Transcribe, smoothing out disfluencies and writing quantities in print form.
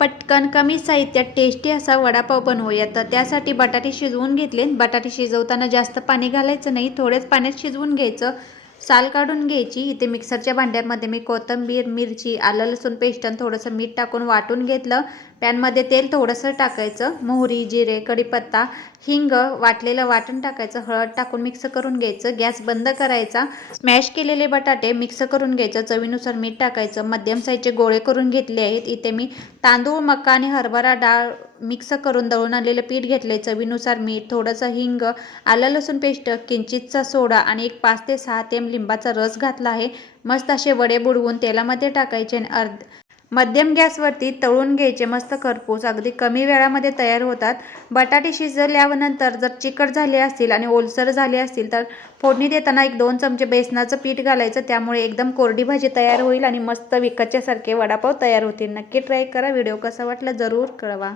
पटकन कमी साहित्यात टेस्टी असा वडापाव बनवूया। तर त्यासाठी बटाटे शिजवून घेतले। बटाटे शिजवताना जास्त पाणी घालायचं नाही, थोडेच पाण्यात शिजवून घ्यायचं। साल काढून घ्यायची। इथे मिक्सरच्या भांड्यामध्ये मी कोथिंबीर, मिरची, आलं लसूण पेस्ट आणि थोडंसं मीठ टाकून वाटून घेतलं। पॅनमध्ये तेल थोडंसं टाकायचं, मोहरी, जिरे, कढीपत्ता, हिंग, वाटलेलं वाटण टाकायचं, हळद टाकून मिक्स करून घ्यायचं। गॅस बंद करायचा। स्मॅश केलेले बटाटे मिक्स करून घ्यायचं, चवीनुसार मीठ टाकायचं। मध्यम साईजचे गोळे करून घेतले आहेत। इथे मी तांदूळ, मका आणि हरभरा डाळ मिक्स करून दळून आणलेलं पीठ घेतलंय। चवीनुसार मीठ, थोडंसं हिंग, आलं लसूण पेस्ट, किंचितचा सोडा आणि एक 5 ते 6 थेंब लिंबाचा रस घातला आहे। मस्त असे वडे बुडवून तेलामध्ये टाकायचे आणि मध्यम गॅसवरती तळून घ्यायचे। मस्त खरपूस अगदी कमी वेळामध्ये तयार होतात। बटाटे शिजल्यानंतर जर चिकट झाले असतील आणि ओलसर झाले असतील तर फोडणी देताना 1-2 चमचे बेसनाचं पीठ घालायचं, त्यामुळे एकदम कोरडी भाजी तयार होईल आणि मस्त विकतच्या सारखे वडापाव तयार होतील। नक्की ट्राय करा। व्हिडिओ कसा वाटला जरूर कळवा।